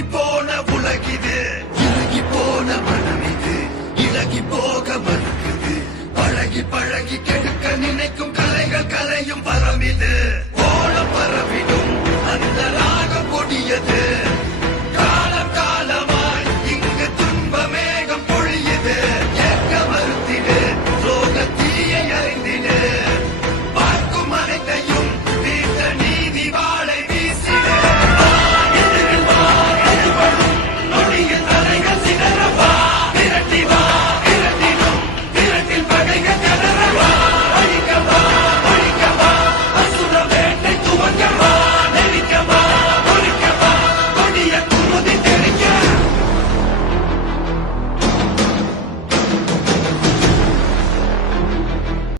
இறுகி போன உலகிது, இறுகி போன மனமிது, இலகி போக மறுக்குது. பழகி பழகி கெடுக்க நினைக்கும் கலைகள் கலையும் பரமிது. ஓலம் பரவிடும் அந்த ராகம் கொடியது.